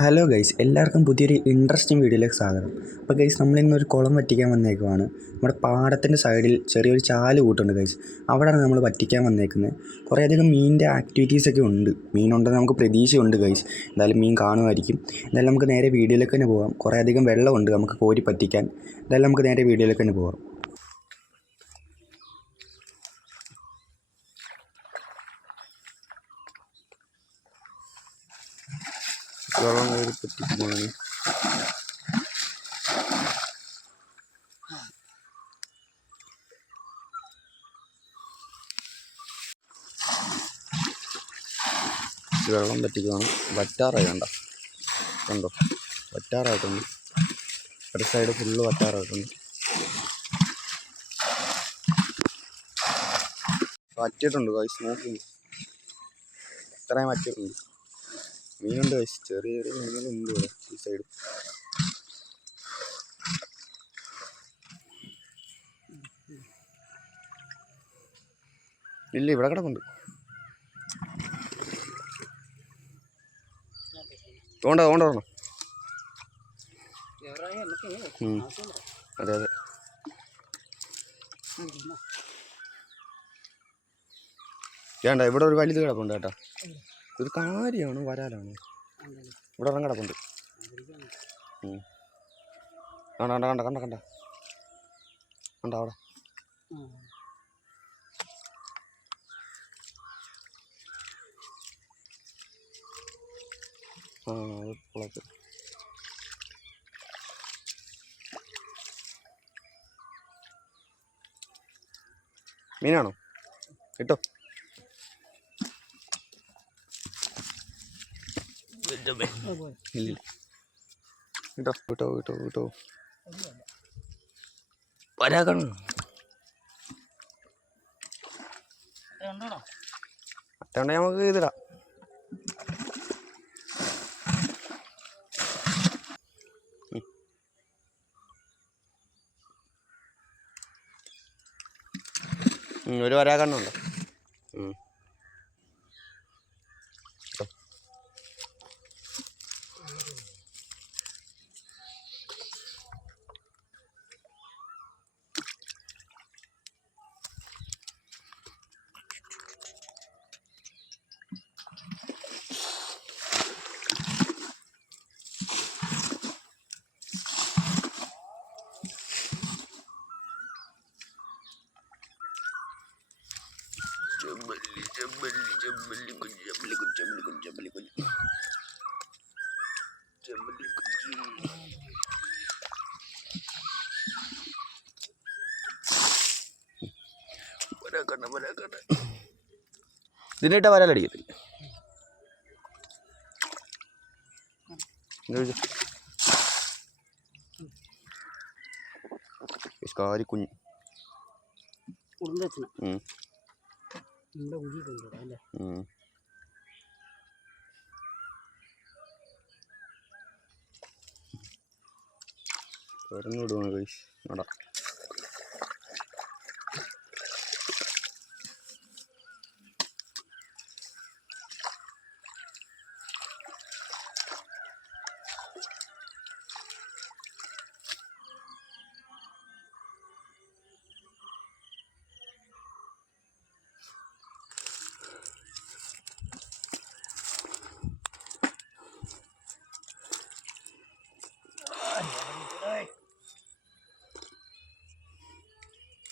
Hello guys, എല്ലാവർക്കും പുതിയൊരു interesting വീഡിയോയിലേക്ക് സ്വാഗതം. അപ്പോൾ ഗൈസ്, നമ്മളിന്നൊരു കുളം വറ്റിക്കാൻ വന്നേക്കുവാണ്. നമ്മുടെ പാടത്തിൻ്റെ സൈഡിൽ ചെറിയൊരു ചാല് കൂട്ടുണ്ട് ഗൈസ്. അവിടെയാണ് നമ്മൾ വറ്റിക്കാൻ വന്നേക്കുന്നത്. കുറേയധികം മീനിൻ്റെ ആക്ടിവിറ്റീസൊക്കെ ഉണ്ട്. മീനുണ്ടെന്ന് നമുക്ക് പ്രതീക്ഷയുണ്ട് ഗൈസ്. എന്തായാലും മീൻ കാണുമായിരിക്കും. എന്തായാലും നമുക്ക് നേരെ വീഡിയോയിലേക്ക് തന്നെ പോകാം. കുറേയധികം വെള്ളമുണ്ട് നമുക്ക് കോരി പറ്റിക്കാൻ. എന്തായാലും നമുക്ക് നേരെ വീഡിയോയിലേക്ക് തന്നെ പോകാം. വെള്ളം കോരി പറ്റിക്കുന്നതാണ്. വെള്ളം പറ്റിക്കുകയാണ്. വറ്റാറായി കണ്ടോ വറ്റാറായിട്ടുണ്ട്. ഒരു സൈഡ് ഫുള്ള് വറ്റാറായിട്ടുണ്ട്. വറ്റിയിട്ടുണ്ട് ഗൈസ്, നോക്കി ഇത്രയും വറ്റിയിട്ടുണ്ട്. മീനുണ്ട് ഗൈസ്, ചെറിയ ചെറിയ മീനുകളുണ്ട് ഇവിടെ ഈ സൈഡ്. ഇല്ല, ഇവിടെ കിടക്കുന്നുണ്ട്. തോണ്ട വരണം. അതെ അതെ. വേണ്ട, ഇവിടെ ഒരു വലുത് കിടപ്പുണ്ട് കേട്ടോ. ഒരു കാര്യമാണ്, വരാലാണ്. ഇവിടെ ഒരെണ്ണം കിടപ്പുണ്ട്. കണ്ട കണ്ട കണ്ട കണ്ട കണ്ട അവിടെ. കുളത്തിൽ മീനാണോ? കിട്ടോ? ഇല്ല, കിട്ടോ കിട്ടോ കിട്ടോ കിട്ടോ. വരാക്കണം. അത്തണ്ട നമുക്ക് ഇതിടാം. ഒരു വരാക്കണ്ണുണ്ട്. ഇതിനിട്ട വരാലടിക്കത്തില്ല. കുഞ്ഞ് തുറന്നു വിടുവാണ് കൈസ്. നട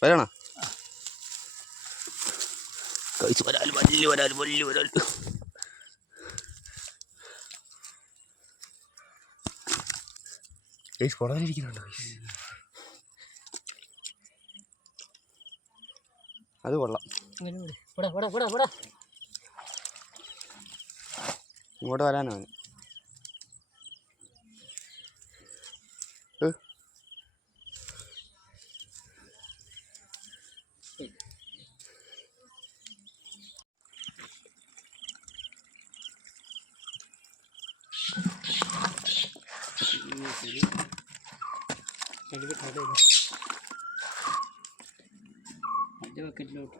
വരണ കഴിച്ച് വരാൽ വലിയ വരാൽ വലിയ വരാൽ. കുടലിരിക്കുന്നുണ്ടോ? അത് കൊള്ളാം. ഇങ്ങോട്ട് വരാനാണ്. ബക്കറ്റിലോട്ട്